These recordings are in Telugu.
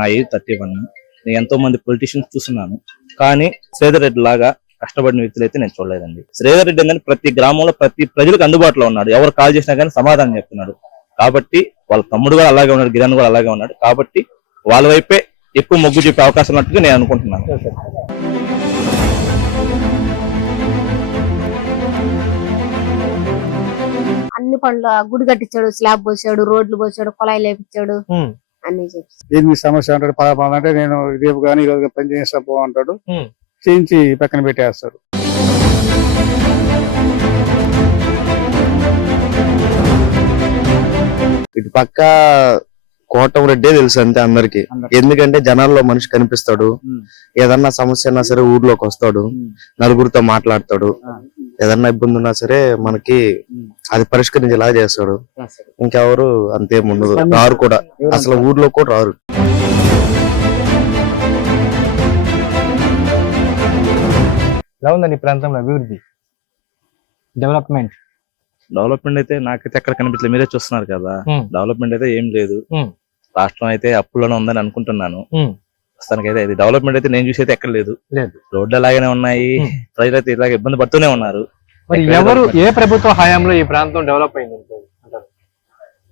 నా ఏజ్ థర్టీ వన్. నేను ఎంతో మంది పొలిటీషియన్స్ చూస్తున్నాను. కానీ శ్రీధర్ రెడ్డి లాగా కష్టపడిన వ్యక్తులు అయితే నేను చూడలేదండి. శ్రీధర్ రెడ్డి అనేది ప్రతి గ్రామంలో ప్రతి ప్రజలకు అందుబాటులో ఉన్నాడు. ఎవరు కాల్ చేసినా కానీ సమాధానం చెప్తున్నాడు. కాబట్టి వాళ్ళ తమ్ముడు కూడా అలాగే ఉన్నాడు గిరణ్ కూడా అలాగే ఉన్నాడు. కాబట్టి వాళ్ళ వైపే ఎక్కువ మొగ్గు చూపే అవకాశం ఉన్నట్టుగా నేను అనుకుంటున్నాను. అన్ని పనులు గుడి కట్టించాడు స్లాబ్ పోసాడు రోడ్లు పోసాడు కుళాయి లేపించాడు. అన్ని ఏది మీ సమస్య అంటాడు పలాపా అంటే నేను రేపు కానీ ఈరోజు పని చేస్తా పో అంటాడు. చేయించి పక్కన పెట్టేస్తాడు ఇటు పక్క కోటం రెడ్డే తెలుసు అంతే అందరికి. ఎందుకంటే జనాల్లో మనిషి కనిపిస్తాడు. ఏదన్నా సమస్య అయినా సరే ఊర్లోకి వస్తాడు. నలుగురితో మాట్లాడతాడు. ఏదన్నా ఇబ్బంది ఉన్నా సరే మనకి. అది పరిష్కరించేలా చేస్తాడు. ఇంకెవరు అంతేం ఉండదు రారు కూడా. అసలు ఊర్లో కూడా రారు. ఎలా ఉందండి ఈ ప్రాంతంలో అభివృద్ధి? డెవలప్మెంట్? డెవలప్మెంట్ అయితే నాకైతే ఎక్కడ కనిపించలేదు. మీరే చూస్తున్నారు కదా. డెవలప్మెంట్ అయితే ఏం లేదు. రాష్ట్రం అయితే అప్పులోనే ఉందని అనుకుంటున్నాను. ప్రస్తుతానికైతే ఇది డెవలప్మెంట్ అయితే నేను చూసి అయితే ఎక్కడ లేదు. లేదు. రోడ్లు అలాగనే ఉన్నాయి. ప్రజలు అయితే ఇలాగ ఇబ్బంది పడుతూనే ఉన్నారు. మరి ఎవరు? ఏ ప్రభుత్వ హయాంలో ఈ ప్రాంతం డెవలప్ అయింది అంటారు?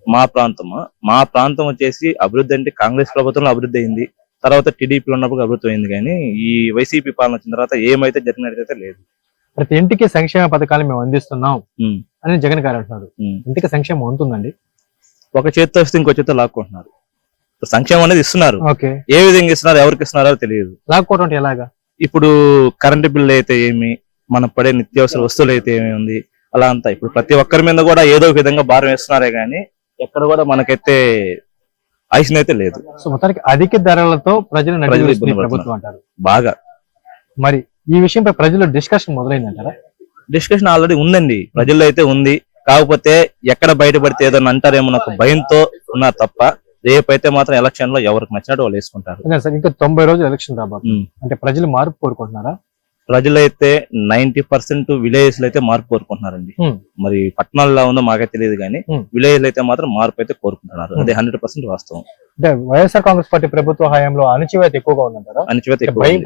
మా ప్రాంతం మా ప్రాంతం వచ్చేసి అభివృద్ధి అంటే కాంగ్రెస్ ప్రభుత్వంలో అభివృద్ధి అయింది. తర్వాత టీడీపీలో ఉన్నప్పుడు అభివృద్ధి అయింది కానీ ఈ వైసీపీ పాలన వచ్చిన తర్వాత ఏమైతే జరిగినట్టయితే లేదు. ప్రతి ఇంటికి సంక్షేమ పథకాలు మేము అందిస్తున్నాం అని జగన్ గారు అంటున్నారు. ఇంటికి సంక్షేమం ఉంటుందండి? ఒక చేత్తో వస్తే ఇంకో చేత్తో లాక్కుంటున్నారు. సంక్షేమం అనేది ఇస్తున్నారు. ఓకే. ఏ విధంగా ఇస్తున్నారు ఎవరికి ఇస్తున్నారో తెలియదు. లాక్కోవడం ఎలాగా? ఇప్పుడు కరెంటు బిల్లు అయితే ఏమి? మనం పడే నిత్యావసర వస్తువులు అయితే ఏమి ఉంది. అలా అంతా. ఇప్పుడు ప్రతి ఒక్కరి మీద కూడా ఏదో విధంగా భారం వేస్తున్నారే గానీ ఎక్కడ కూడా మనకైతే ఐషన్ అయితే లేదు. సో మొత్తానికి అధిక ధరలతో ప్రజలు ప్రభుత్వం అంటారు. బాగా. మరి ఈ విషయంపై ప్రజలు డిస్కషన్ మొదలైందంటారా డిస్కషన్ ఆల్రెడీ ఉందండి. ప్రజల్లో అయితే ఉంది. కాకపోతే ఎక్కడ బయటపడితే ఏదో అంటారేమో ఒక భయంతో ఉన్నారు తప్ప రేపైతే మాత్రం ఎలక్షన్లో ఎవరికి నచ్చినట్టు వాళ్ళు వేసుకుంటారు. ఇంకా తొంభై రోజులు ఎలక్షన్ రాబోతుంది. అంటే ప్రజలు మార్పు కోరుకుంటున్నారా? ప్రజలైతే నైన్టీ పర్సెంట్ విలేజెస్లో అయితే మార్పు కోరుకుంటున్నారండి. మరి పట్టణాల్లో ఉందో మాకైతే తెలియదు కానీ ఉమ్. విలేజ్లో అయితే మాత్రం మార్పు అయితే కోరుకుంటున్నారు. అదే హండ్రెడ్ పర్సెంట్ వాస్తవం. అంటే వైఎస్ఆర్ కాంగ్రెస్ పార్టీ ప్రభుత్వ హయాంలో అణచివేత ఎక్కువగా ఉందంటారా? అణచివేత భయం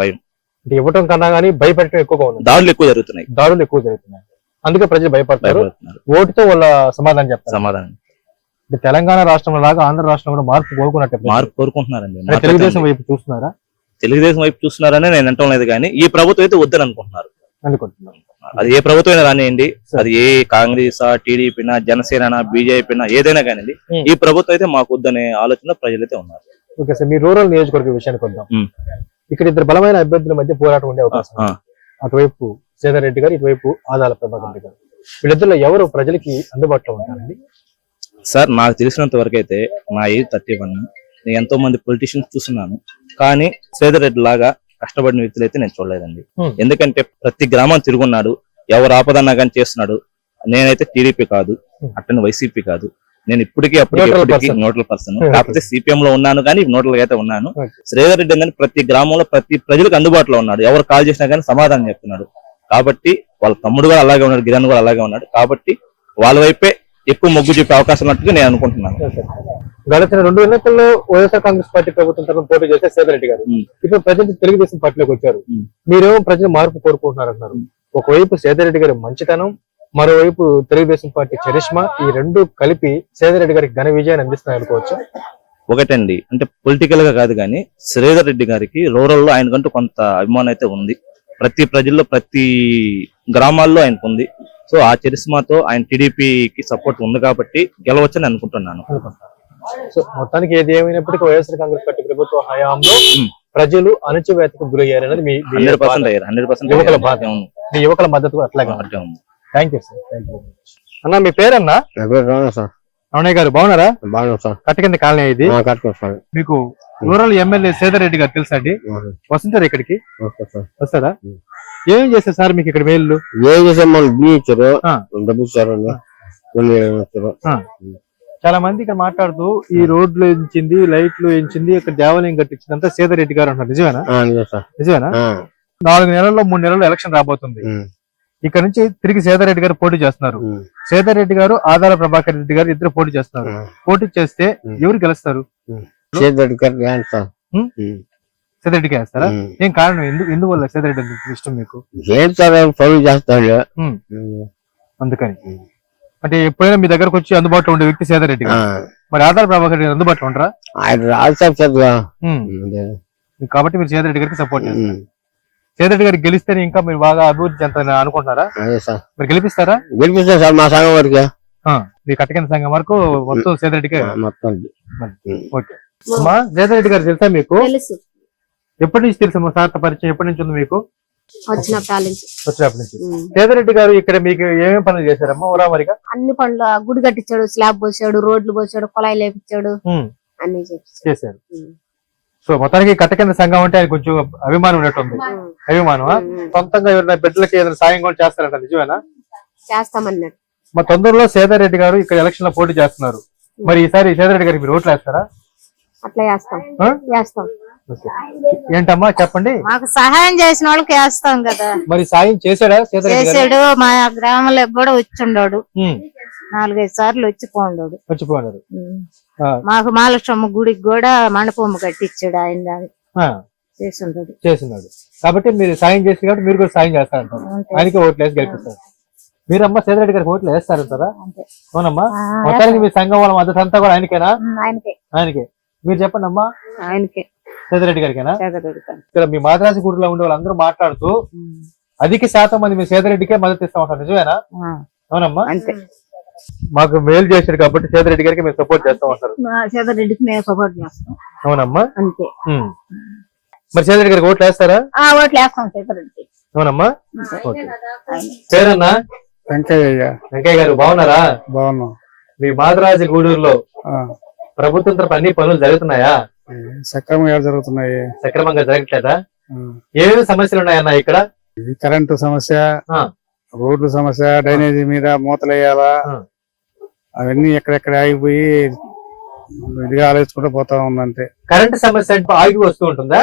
భయం. అంటే ఇవ్వటం కన్నా గానీ భయపెట్టడం ఎక్కువగా ఉంది దాడులు ఎక్కువ జరుగుతున్నాయి. దాడులు ఎక్కువ జరుగుతున్నాయి. అందుకే ప్రజలు భయపడతారు. ఓటుతో వాళ్ళ సమాధానం చెప్తారు సమాధానం. తెలంగాణ రాష్ట్రంలో లాగా ఆంధ్ర రాష్ట్రం కూడా మార్పు కోరుకున్నట్టే. మార్పు కోరుకుంటున్నారండి. తెలుగుదేశం వైపు చూస్తున్నారా? తెలుగుదేశం వైపు చూస్తున్నారని నేను అంటం లేదు కానీ ఈ ప్రభుత్వం అయితే వద్దని అనుకుంటున్నారు అనుకుంటున్నాను అది ఏ ప్రభుత్వం రానియండి. అది ఏ కాంగ్రెస్ టీడీపీనా జనసేన బీజేపీనా ఏదైనా కానివ్వండి. ఈ ప్రభుత్వం అయితే మాకు వద్దనే ఆలోచన ప్రజలైతే ఉన్నారు. ఓకే సార్ మీ రూరల్ నియోజకవర్గ విషయానికి వద్దాం. ఇక్కడ ఇద్దరు బలమైన అభ్యర్థుల మధ్య పోరాటం ఉండే అవకాశం. అటువైపు సేదర్ రెడ్డి గారు ఇటువైపు ఆదాల ప్రభాకర్ రెడ్డి గారు. వీళ్ళిద్దరిలో ఎవరు ప్రజలకి అందుబాటులో ఉంటారండి? సార్ నాకు తెలిసినంత వరకు అయితే నా ఏజ్ థర్టీ వన్. నేను ఎంతో మంది పొలిటీషియన్స్ చూస్తున్నాను. కానీ శ్రీధర్ రెడ్డి లాగా కష్టపడిన వ్యక్తులు అయితే నేను చూడలేదండి. ఎందుకంటే ప్రతి గ్రామం తిరుగున్నాడు ఎవరు ఆపదన్నా కానీ చేస్తున్నాడు నేనైతే టీడీపీ కాదు. అట్టని వైసీపీ కాదు నేను ఇప్పటికీ అప్పటికి. Neutral person. కాకపోతే సిపిఎం లో ఉన్నాను కానీ న్యూట్రల్గా అయితే ఉన్నాను. శ్రీధర్ రెడ్డి అనేది ప్రతి గ్రామంలో ప్రతి ప్రజలకు అందుబాటులో ఉన్నాడు ఎవరు కాల్ చేసినా కానీ సమాధానం చెప్తున్నాడు కాబట్టి వాళ్ళ తమ్ముడు కూడా అలాగే ఉన్నాడు గిరణ్ కూడా అలాగే ఉన్నాడు కాబట్టి వాళ్ళ వైపే ఎక్కువ మొగ్గు చూపే అవకాశం ఉన్నట్టుగా నేను అనుకుంటున్నాను గడిచిన రెండు ఎన్నికల్లో వైఎస్ఆర్ కాంగ్రెస్ పార్టీ ప్రభుత్వం తరఫున పోటీ చేస్తే సేదర్ రెడ్డి గారు. ఇప్పుడు ప్రజలు తెలుగుదేశం పార్టీలోకి వచ్చారు. మీరేమో ప్రజలు మార్పు కోరుకుంటున్నారు అంటున్నారు ఒకవైపు సేదర్ రెడ్డి గారి మంచితనం మరోవైపు తెలుగుదేశం పార్టీ చరిష్మా ఈ రెండు కలిపి సేదర్ రెడ్డి గారికి ఘన విజయాన్ని అందిస్తున్నాయి అనుకోవచ్చు. ఒకటండి అంటే పొలిటికల్గా కాదు కానీ శ్రీధర్ రెడ్డి గారికి రూరల్లో ఆయనకంటూ కొంత అభిమానం అయితే ఉంది. ప్రతి ప్రజల్లో ప్రతి గ్రామాల్లో ఆయనకు ఉంది. సో ఆ చరిస్మాతో ఆయన టీడీపీకి సపోర్ట్ ఉంది కాబట్టి గెలవచ్చని అనుకుంటున్నాను. సో మొత్తానికి ఏది ఏమైనప్పటికీ వైఎస్ఆర్ కాంగ్రెస్ పార్టీ ప్రభుత్వ హయాంలో. ప్రజలు అణచివేతకు గురయ్యారనేది మీ మీ హండ్రెడ్ బాధ. పర్సెంట్ అయ్యారు. హండ్రెడ్ పర్సెంట్ యువకుల బాధ. మీ యువకుల మద్దతు అట్లాగే ఉంది. Thank you sir thank you అన్న మీ పేరన్నా? సార్. రమణయ్య గారు బాగున్నారా? బాగున్నాం సార్. కట్టకింద కాలనీ ఇది మీకు రూరల్ ఎమ్మెల్యే సేదర్ రెడ్డి గారు తెలుసా అండి? వస్తుంటారు ఇక్కడికి. Okay sir. వస్తారా ఏం చేస్తారు సార్ మీకు ఇక్కడ మేలు ఏం చేసాం మనం బియ్యం ఇచ్చారు. డబ్బు ఇచ్చారు చాలా మంది ఇక్కడ మాట్లాడుతూ ఈ రోడ్లు ఎంచింది లైట్లు ఎంచింది ఇక్కడ దేవాలయం కట్టించింది అంతా సేదర్ రెడ్డి గారు అంటారు నిజమేనా? నిజమేనా నాలుగు నెలల్లో మూడు నెలల్లో ఎలక్షన్ రాబోతుంది. ఇక్కడ నుంచి తిరిగి సేదర్ రెడ్డి గారు పోటీ చేస్తున్నారు. ఉమ్, సేదర్ రెడ్డి గారు ఆదాల ప్రభాకర్ రెడ్డి గారు ఇద్దరు పోటీ చేస్తున్నారు. పోటీ చేస్తే. ఎవరు గెలుస్తారు? సేదరెడ్డి గారు ఏం కారణం? ఎందుకు ఎందువల్ల సేదరెడ్డి ఇష్టం మీకు? పనులు చేస్తాడు. అందుకని. అంటే ఎప్పుడైనా మీ దగ్గరకు వచ్చి అందుబాటులో ఉండే వ్యక్తి సేదరెడ్డి గారు. మరి ఆధార్ ప్రభాకర్ రెడ్డి గారు అందుబాటులో ఉంటారా ఆయన చదువుగా ఉమ్. కాబట్టి మీరు సేదరెడ్డి గారికి సపోర్ట్ చేస్తారు. సేదరెడ్డి గారికి గెలిస్తేనే ఇంకా మీరు బాగా అభివృద్ధి చెందుతారని అనుకుంటున్నారా? మీరు గెలిపిస్తారా? గెలిపిస్తాం సార్ మా సంఘం వరకు. ఆ, మీ కట్టకిన సంఘం వరకు మొత్తం సేదరెడ్డికే మొత్తం. ఓకే. అమ్మా సేదరెడ్డి గారు తెలుసా మీకు? తెలుసు. ఎప్పటి నుంచి తెలుసు మా సార్ పరిచయం? ఎప్పటి నుంచి ఉంది మీకు? వచ్చినప్పటి నుంచి. సేదరెడ్డి గారు ఇక్కడ మీకు ఏమేమి పనులు చేశారమ్మా? అన్ని పనులు గుడి కట్టించాడు స్లాబ్ పోసాడు రోడ్లు పోసాడు కుళాయి లేపించాడు. అన్ని చేశారు. సో మొత్తానికి కట్టకింద సంఘం అంటే ఆయన కొంచెం అభిమానం ఉన్నట్టుంది. అభిమానమా? ఉమ్. సొంతంగా ఎవరైనా బిడ్డలకి ఏదైనా సాయం కూడా చేస్తారంట నిజమేనా? చేస్తామన్నాడు. మా తొందరలో సేదారెడ్డి గారు ఇక్కడ ఎలక్షన్లో పోటీ చేస్తున్నారు. మరి ఈసారి సేదారెడ్డి గారికి మీరు ఓట్లు వేస్తారా? అట్లా చేస్తాం. ఆ? ఏంటమ్మా చెప్పండి. మాకు సహాయం చేసిన వాళ్ళకి వేస్తాం కదా. మరి సాయం చేశాడా చేసాడు మా గ్రామంలో కూడా వచ్చిండాడు నాలుగైదు సార్లు వచ్చి పోండాడు. మర్చిపోయినారు ఉమ్. ఆ, మాకు మాలక్ష్మ గుడికి కూడా మండపం కట్టించాడు ఆయన చేసిండాడు. చేస్తున్నాడు కాబట్టి మీరు సాయం చేసి కాబట్టి మీరు కూడా సాయం చేస్తారంటారు ఆయనకి ఓట్లు వేసి గెలిపిస్తారు. మీరమ్మా సేదరెడ్డి గారికి ఓట్లు వేస్తారంటారా. అవునమ్మా. మొత్తానికి మీ సంఘం వాళ్ళ మద్దతు అంతా కూడా ఆయనకేనా? ఆయనకే. మీరు చెప్పండి అమ్మా ఆయనకే. సేదరెడ్డి గారికేనా? ఇక్కడ మీ మాద్రాసి గుడిలో ఉండే వాళ్ళందరూ మాట్లాడుతూ అధిక శాతం మంది మీ సేదరెడ్డికే మద్దతు ఇస్తా ఉంటారు నిజమేనా? అవునమ్మా. అంతే. మాకు మేలు చేశారు కాబట్టి సేదరెడ్డి గారికి మేము సపోర్ట్ చేస్తా ఉంటారు మా సేదరెడ్డికి మేము సపోర్ట్ చేస్తాం. అవునమ్మా. అంతే. మరి సేదరెడ్డి గారికి ఓట్లు వేస్తారా? ఆ ఓట్లు వేస్తాం సేదరెడ్డికి. అవునమ్మా. ఓకే. పేరన్నా? వెంకయ్య వెంకయ్య గారు బాగున్నారా? బాగున్నాం. మీ మాదరాజు గూడూరులో ప్రభుత్వం తరపు అన్ని పనులు జరుగుతున్నాయా? సక్రమంగా జరుగుతున్నాయి? సక్రమంగా జరగట్లేదా? ఏమేమి సమస్యలు ఉన్నాయన్నా ఇక్కడ? కరెంటు సమస్య. రోడ్లు సమస్య డ్రైనేజీ మీద మూతలు వేయాలా ఆ. అవన్నీ ఎక్కడెక్కడ ఆగిపోయి ఇదిగా ఆలోచించుకుంటూ పోతా ఉందంటే కరెంట్ సమస్య అంటే ఆగి వస్తూ ఉంటుందా.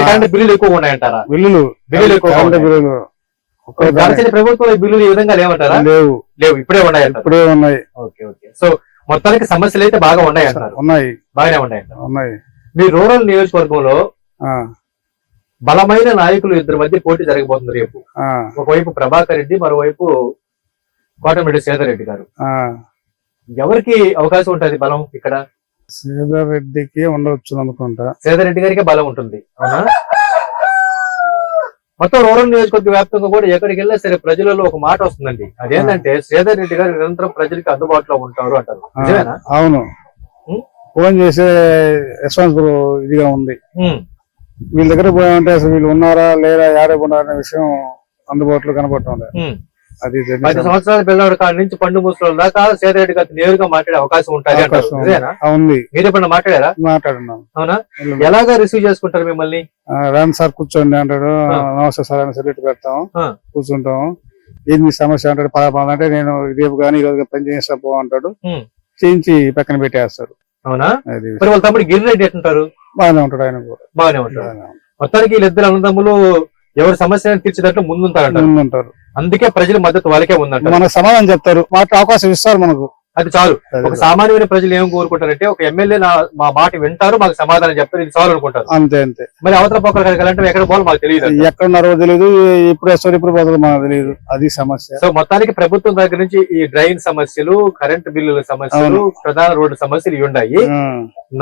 కరెంట్ బిల్లులు ఎక్కువ ఉన్నాయంటారా? బిల్లులు బిల్లులు ఎక్కువ కరెంటు ఉన్నాయి. బిల్లులు ప్రభుత్వం బిల్లులు ఈ విధంగా లేవంటారా? లేవు. లేవు ఇప్పుడే ఉన్నాయంటారు. ఇప్పుడే ఉన్నాయి. Okay okay. సో మొత్తానికి సమస్యలు అయితే బాగా ఉన్నాయంటారు. ఉన్నాయి. బాగానే ఉన్నాయంటారు. ఉన్నాయి. మీ రూరల్ నియోజకవర్గంలో బలమైన నాయకులు ఇద్దరి మధ్య పోటీ జరగబోతుంది రేపు. ఒకవైపు ప్రభాకర్ రెడ్డి మరోవైపు కోటమిరెడ్డి సేదరెడ్డి గారు. ఆ. ఎవరికి అవకాశం ఉంటుంది బలం ఇక్కడ? శ్రీధర్ రెడ్డికి ఉండవచ్చు అనుకుంటా. సేదరెడ్డి గారికి బలం ఉంటుంది అవునా? మొత్తం రూరల్ నియోజకవర్గ వ్యాప్తంగా కూడా ఎక్కడికి వెళ్ళినా సరే ప్రజలలో ఒక మాట వస్తుందండి. అదేంటంటే శ్రీధర్ రెడ్డి గారు నిరంతరం ప్రజలకి అందుబాటులో ఉంటారు అంటారు. అవును? ఫోన్ చేసే రెస్పాన్సిబుల్ ఇదిగా ఉంది. వీళ్ళ దగ్గర పోయామంటే అసలు వీళ్ళు ఉన్నారా లేరా యాడే ఉన్నారా అనే విషయం అందుబాటులో కనపడటం లేదు. ఉమ్. అది పది సంవత్సరాల పిల్లవాడు కాడి నుంచి పండు ముసలి దాకా సేదరెడ్డి గారితో నేరుగా మాట్లాడే అవకాశం ఉంటుంది ఉంది. మీరు ఎప్పుడన్నా మాట్లాడారా? మాట్లాడున్నాం అవునా? ఎలాగా రిసీవ్ చేసుకుంటారు మిమ్మల్ని? రామ్ సార్ కూర్చోండి అంటాడు. నమస్తే సార్ అని సెల్యూట్ పెడతాం. కూర్చుంటాం. ఏంది మీ సమస్య అంటాడు. పలానా అంటే నేను రేపు కానీ ఈ రోజు పని చేస్తా పో అంటాడు. చేయించి పక్కన పెట్టేస్తాడు. అవునా? మరి వాళ్ళ తమ్ముడు గిరిరెడ్డి ఎట్టుంటారు? బాగానే ఉంటాడు ఆయన కూడా. బాగానే ఉంటాడు. మొత్తానికి వీళ్ళిద్దరు అన్నదమ్ములు ఎవరి సమస్యను తీర్చేటట్లు ముందుంటారంటారు. ముందు ఉంటారు అందుకే ప్రజల మద్దతు వాళ్ళకే ఉందంటారు. మనకు సమాధానం చెప్తారు. మాకు అవకాశం ఇస్తారు మనకు. అది చాలు. ఒక సామాన్యమైన ప్రజలు ఏం కోరుకుంటారంటే ఒక ఎమ్మెల్యే మా మాట వింటారు మాకు సమాధానం చెప్తారు ఇది చాలు అనుకుంటారు. అంతే అంతే. మరి అవతల పక్కన వెళ్ళాలంటే ఎక్కడ పోవాలో మాకు తెలియదు ఎక్కడ ఉన్నారో తెలియదు ఎప్పుడు వస్తారు ఎప్పుడు పోతారో మనకు తెలియదు అది సమస్య. సో మొత్తానికి ప్రభుత్వం దగ్గర నుంచి ఈ డ్రైన్ సమస్యలు కరెంట్ బిల్లుల సమస్యలు. ప్రధాన రోడ్డు సమస్యలు ఇవి ఉన్నాయి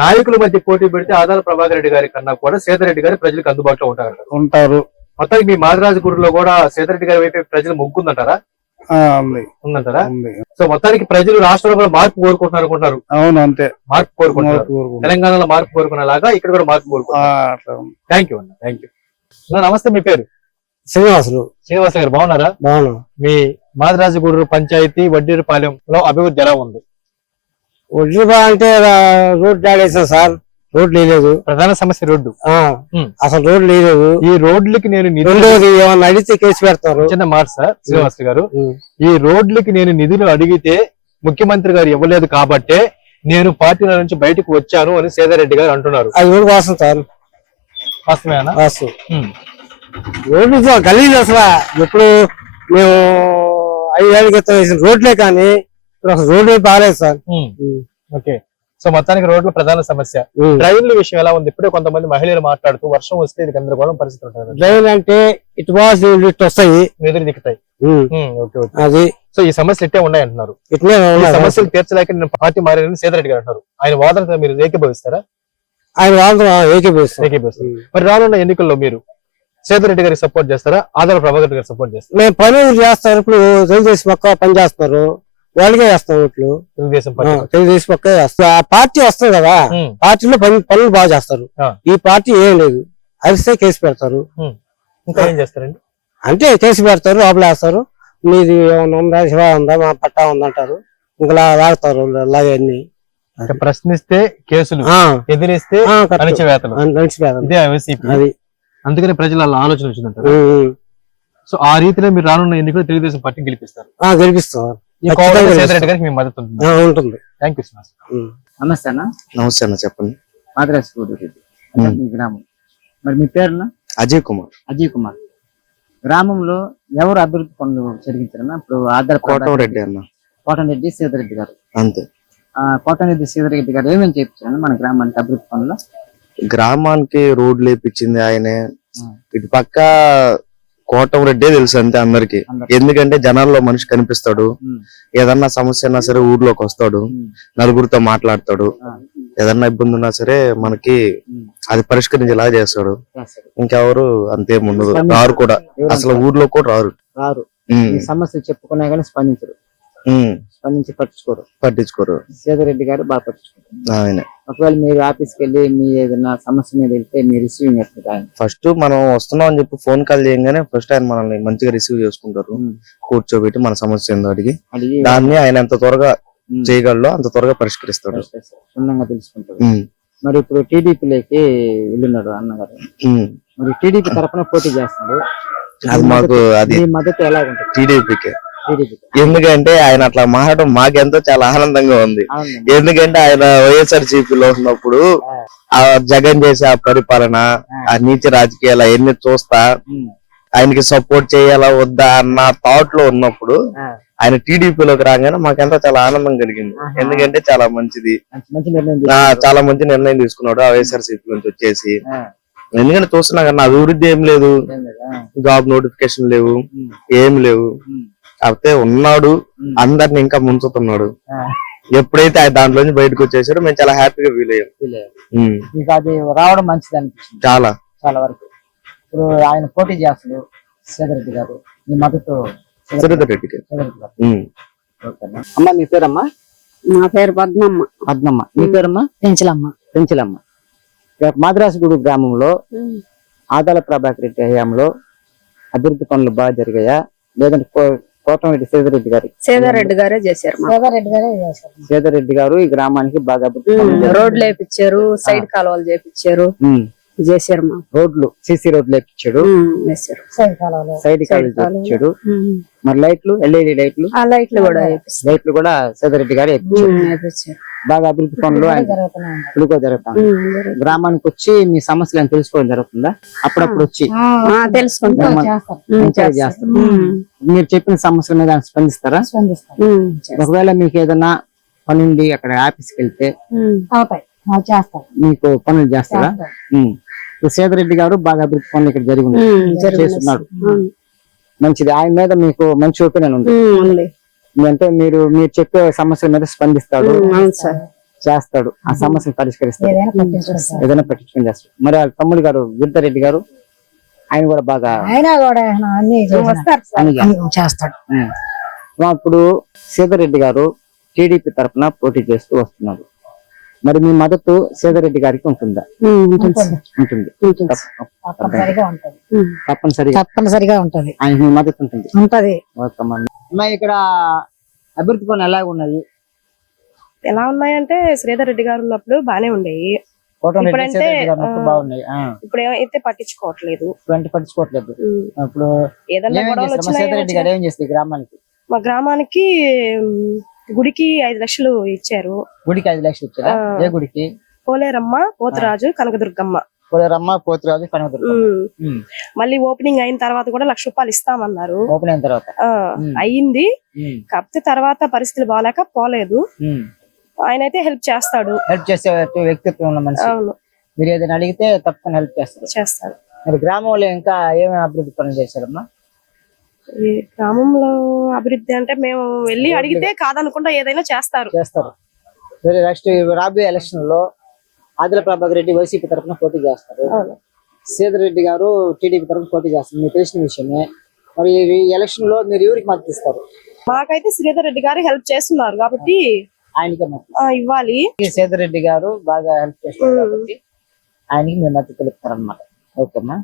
నాయకుల మధ్య పోటీ పెడితే ఆదాల ప్రభాకర్ రెడ్డి గారి కన్నా కూడా సేదరెడ్డి గారి ప్రజలకు అందుబాటులో ఉంటారు ఉంటారు. మొత్తానికి మీ మాదరాజు గుడిలో కూడా సేదరెడ్డి గారి వైపు ప్రజలు మొగ్గుందంటారా? ఉంది. ఉందంటారా? ఉంది. సో మొత్తానికి ప్రజలు రాష్ట్రంలో కూడా మార్పు కోరుకుంటున్నారు అనుకుంటున్నారు. అవును అంతే. మార్పు కోరుకుంటున్నారు. తెలంగాణలో మార్పు కోరుకునేలాగా ఇక్కడ కూడా మార్పు ఆ, కోరుకుంటున్నారు. థ్యాంక్ యూ అన్న థ్యాంక్ యూ నమస్తే మీ పేరు? శ్రీనివాసులు. శ్రీనివాస గారు బాగున్నారా? బాగున్నాం. మీ మాదరాజుగూడూరు పంచాయతీ వడ్డీరపాలెంలో అభివృద్ధి ఎలా ఉంది? వడ్లు అంటే రోడ్ ఆడేసాం సార్. రోడ్ లేదు ప్రధాన సమస్య రోడ్డు. అసలు రోడ్ లేదు. ఈ రోడ్లకి నేను రెండోది ఏమన్నా అడిగితే కేసు పెడతారు. చిన్న మాట సార్ శ్రీనివాస్ గారు. ఈ రోడ్లకి నేను నిధులు అడిగితే ముఖ్యమంత్రి గారు ఇవ్వలేదు కాబట్టే నేను పార్టీల నుంచి బయటకు వచ్చాను అని సేదారెడ్డి గారు అంటున్నారు. అది కూడా వాసం. సార్ వాస్తవేనా వాస్తు. రోడ్లు అసలు. ఎప్పుడు మేము ఐదేళ్ళ క్రితం వేసిన రోడ్లే కానీ ఇప్పుడు అసలు రోడ్లే బాగాలేదు సార్. ఓకే. సో మొత్తానికి రోడ్ల ప్రధాన సమస్య. డ్రైన్ల విషయం ఎలా ఉంది? ఇప్పుడే కొంతమంది మహిళలు మాట్లాడుతూ వర్షం వస్తే ఇది గందరగోళం పరిస్థితి ఉంటుంది. డ్రైన్ అంటే ఇటు బాస్ ఇటు వస్తాయి. ఎదురు దిక్కుతాయి. అది. సో ఈ సమస్యలు ఇట్టే ఉన్నాయి అంటున్నారు ఇట్లే. సమస్యలు తీర్చలేక నేను పార్టీ మారేనని సేదరెడ్డి గారు అంటారు ఆయన వాదనతో మీరు ఏకీభవిస్తారా? ఆయన వాళ్ళతో ఏకీపిస్తారు ఏకీభవిస్తారు మరి రానున్న ఎన్నికల్లో మీరు సేదరెడ్డి గారికి సపోర్ట్ చేస్తారా? ఆదాల ప్రభాకర్ గారికి సపోర్ట్ చేస్తారా? మేము పని చేస్తారు ఇప్పుడు తెలుగుదేశం పక్క పని చేస్తున్నారు వాళ్ళకే వేస్తాం ఓట్లు. తెలుగుదేశం పార్టీ తెలుగుదేశం పక్క వేస్తాం. ఆ పార్టీ వస్తుంది కదా పార్టీలో పని పనులు బాగా చేస్తారు. ఈ పార్టీ ఏం లేదు. అరిస్తే కేసు పెడతారు. ఇంకా ఏం చేస్తారండి? అంటే కేసు పెడతారు లోపల వేస్తారు. మీది ఏమన్నా ఉందా? శివ ఉందా? మా పట్టా ఉందంటారు ఇంకా లాగుతారు అలాగే అన్ని. అంటే ప్రశ్నిస్తే కేసులు ఎదిరిస్తే. అణచివేతలు. ఇదే వైసీపీ. అది. అందుకని ప్రజలు అలా ఆలోచన వచ్చిందంటారు. సో ఆ రీతిలో మీరు రానున్న ఎన్నికలు తెలుగుదేశం పార్టీ గెలిపిస్తారు. ఆ, మీ మద్దతు ఉంటుంది. Thank you so much um. నమస్తే అన్న. నమస్తే అన్న చెప్పండి. మాద్రాస్ రెడ్డి. అంటే మీ గ్రామం. మరి మీ పేరున? అజయ్ కుమార్. అజయ్ కుమార్. గ్రామంలో ఎవరు అభివృద్ధి పనులు జరిగించారన్న? ఇప్పుడు ఆధార్ కోటంరెడ్డి అన్న. కోటరెడ్డి సీతారెడ్డి గారు. అంతే. ఆ కోటరెడ్డి సీతారెడ్డి గారు ఏమేమి చేయించారన్న మన గ్రామానికి అభివృద్ధి పనులు? గ్రామానికి రోడ్లు వేపించింది ఆయనే. ఇటు పక్క కోటంరెడ్డే తెలుసు అంతే అందరికి. ఎందుకంటే జనాల్లో మనిషి కనిపిస్తాడు. ఏదన్నా సమస్య ఉన్నా సరే ఊర్లోకి వస్తాడు. నలుగురితో మాట్లాడతాడు. ఏదన్నా ఇబ్బంది ఉన్నా సరే మనకి. అది పరిష్కరించేలా చేస్తాడు. ఇంకెవరు అంతేం ఉండదు స్పందించరు. రారు కూడా అసలు? ఊర్లో కూడా రారు రారు సమస్యలు చెప్పుకున్నా కానీ స్పందించరు స్పందించి పట్టించుకోరు. పట్టించుకోరు. సీతారెడ్డి గారు బాగా పట్టించుకోరు ఆయన. ఒకవేళ మీరు ఆఫీస్కి వెళ్ళి మీ ఏదైనా సమస్య మీద వెళ్తే మీ రిసీవింగ్ ఎట్లా ఆయన. ఫస్ట్ మనం వస్తున్నాం అని చెప్పి ఫోన్ కాల్ చేయగానే ఫస్ట్ ఆయన మనల్ని మంచిగా రిసీవ్ చేసుకుంటారు. కూర్చోబెట్టి మన సమస్య ఏందో అడిగి దాన్ని ఆయన ఎంత త్వరగా ఉమ్. చేయగలడో అంత త్వరగా పరిష్కరిస్తాడు. క్షుణ్ణంగా తెలుసుకుంటారు. మరి ఇప్పుడు టీడీపీలోకి వెళ్ళినాడు అన్నగారు. మరి టీడీపీ తరఫున పోటీ చేస్తున్నాడు అది మాకు అది మద్దతు ఎలా ఉంటుంది టీడీపీకే. టీడీపీ ఎందుకంటే ఆయన అట్లా మాట్లాడడం మాకెంతో చాలా ఆనందంగా ఉంది. ఎందుకంటే ఆయన వైఎస్ఆర్లో ఉన్నప్పుడు ఆ. జగన్ చేసే ఆ పరిపాలన ఆ. నీతి రాజకీయాలు అవన్నీ చూస్తా ఆయనకి సపోర్ట్ చేయాలా వద్దా అన్న థాట్లో ఉన్నప్పుడు ఆయన టీడీపీలోకి రాగానే మాకెంతో చాలా ఆనందం కలిగింది. ఎందుకంటే చాలా మంచిది. చాలా మంచి నిర్ణయం తీసుకున్నాడు ఆ వైఎస్ఆర్ నుంచి వచ్చేసి. ఎందుకంటే చూస్తున్నా కదా అభివృద్ధి ఏం లేదు. జాబ్ నోటిఫికేషన్ లేవు. ఏం లేవు. కాకపోతే ఉన్నాడు. అందరిని ఇంకా ముంచుతున్నాడు. ఎప్పుడైతే ఆయన దాంట్లో నుంచి బయటకు వచ్చేసాడో మేము చాలా హ్యాపీగా ఫీల్ అయ్యాం. feel అయ్యారు. ఉమ్, మీకు అది రావడం మంచిది అనిపించింది చాలా. చాలా వరకు. ఇప్పుడు ఆయన పోటీ చేస్తున్నాడు సేదరెడ్డి గారు. మీ మద్దతు సేదరెడ్డి? అమ్మా మీ పేరమ్మా? మా పేరు పద్మమ్మ. పద్మమ్మ. మీ పేరమ్మా? పెంచలమ్మ. పెంచలమ్మ. రేపు మాద్రాసుగూడు గ్రామంలో ఆదాల ప్రభాకర్ రెడ్డి హయాంలో అభివృద్ధి పనులు బాగా జరిగాయా? లేదంటే కో- కోటమిరెడ్డి సేదరెడ్డి గారి. సేదారెడ్డి గారే చేశారు మాకు. గారే చేశారు. సేదరెడ్డి గారు ఈ గ్రామానికి బాగా అభివృద్ధి ఉమ్. రోడ్లు వేపించారు సైడ్ కాలువలు చేపించారు ఉమ్, చేశారు మా రోడ్లు సిసి రోడ్లు ఎక్కించాడు ఉమ్, వేశారు. సైడ్ కాలంలో సైడ్ కాలు కాలువలు. ఎక్కించాడు ఉమ్, మరి లైట్లు ఎల్ఈడి లైట్లు? ఆ లైట్లు కూడా వేపిస్తారు లైట్లు. కూడా సేదరెడ్డి గారు ఉమ్, వేపించారు. బాగా అభివృద్ధి పనులు ఉమ్, జరుగుతుంది. గ్రామానికి వచ్చి మీ సమస్యలను తెలుసుకోవడం జరుగుతుందా? అప్పుడప్పుడు వచ్చి తెలుసుకుంటాం. చేస్తారు మీరు చెప్పిన సమస్యల మీద ఆయన స్పందిస్తారా. ఒకవేళ మీకు ఏదైనా పని ఉండి అక్కడ ఆఫీస్కి వెళ్తే మీకు పనులు చేస్తారా. ఇప్పుడు సేదరెడ్డి గారు బాగా అభివృద్ధి పనులు ఇక్కడ జరిగి. చేస్తున్నాడు మంచిది. ఆయన మీద మీకు మంచి ఒపీనియన్ ఉంది. అంటే మీరు మీరు చెప్పే సమస్యల మీద స్పందిస్తాడు. చేస్తాడు. ఆ సమస్యను పరిష్కరిస్తాడు. ఏదైనా పట్టించుకుని చేస్తాడు. మరి వాళ్ళ తమ్ముడు గారు విద్యారెడ్డి గారు ఆయన కూడా బాగా ఆయన కూడా చేస్తాడు. ఇప్పుడు సీతారెడ్డి గారు టీడీపీ తరఫున పోటీ చేస్తూ వస్తున్నారు. మరి మీ మద్దతు సీతారెడ్డి గారికి ఉంటుందా? ఉంటుంది. సార్. ఉంటుంది. ఉంటుంది. సార్. తప్ప- తప్పనిసరిగా తప్పనిసరిగా. ఉంటది. ఆయనకి మీ మద్దతు ఉంటుంది. ఉంటది. ఓకే అమ్మా. అమ్మా ఇక్కడ అభివృద్ధి పనులు ఎలా ఉన్నాయి? ఎలా ఉన్నాయంటే శ్రీధర్ రెడ్డి గారు ఉన్నప్పుడు బానే ఉండేవి ఇప్పుడంటే, ఇప్పుడు ఏమైతే పట్టించుకోవట్లేదు. పట్టించుకోవట్లేదు. ఇప్పుడు ఏదన్నా ఏమేం గొడవలు మా ఈ గ్రామానికి? మా గ్రామానికి గుడికి ఐదు లక్షలు ఇచ్చారు. గుడికి ఐదు లక్షలు ఇచ్చారా. ఏ గుడికి? పోలేరమ్మ పోతురాజు కనకదుర్గమ్మ. కోలేరమ్మ పోతురాజు కనకదుర్గం ఉమ్, ఉమ్. మళ్ళీ ఓపెనింగ్ అయిన తర్వాత కూడా లక్ష రూపాయలు ఇస్తామన్నారు. ఓపెన్ అయిన తర్వాత. ఉమ్, కాకపోతే తర్వాత పరిస్థితులు బాగాలేక పోలేదు. ఆయన అయితే హెల్ప్ చేస్తాడు. హెల్ప్ చేసే వ్యక్తిత్వం ఉన్న మనిషి. అవును. మీరు ఏదైనా అడిగితే తప్పకుండా హెల్ప్ చేస్తారు. చేస్తాడు. మరి గ్రామంలో ఇంకా ఏమేమి అభివృద్ధి పనులు చేశారమ్మా? ఈ గ్రామంలో అభివృద్ధి అంటే మేము వెళ్ళి అడిగితే కాదనకుండా ఏదైనా చేస్తారు. చేస్తారు. మరి నెక్స్ట్ రాబోయే ఎలక్షన్లో ఆదిల ప్రభాకర్ రెడ్డి వైసీపీ తరఫున పోటీ చేస్తారు. సీతారెడ్డి రెడ్డి గారు టీడీపీ తరఫున పోటీ చేస్తారు. మీకు తెలిసిన విషయమే. మరి ఈ ఎలక్షన్లో మీరు ఎవరికి మద్దతు ఇస్తారు? మాకైతే శ్రీధర్ రెడ్డి గారు హెల్ప్ చేస్తున్నారు కాబట్టి ఆయనకే ఇవ్వాలి. సీతారెడ్డి గారు బాగా హెల్ప్ చేస్తారు ఉమ్. కాబట్టి ఆయనకి మీరు మద్దతు తెలుపుతారన్నమాట. ఓకేమ్మా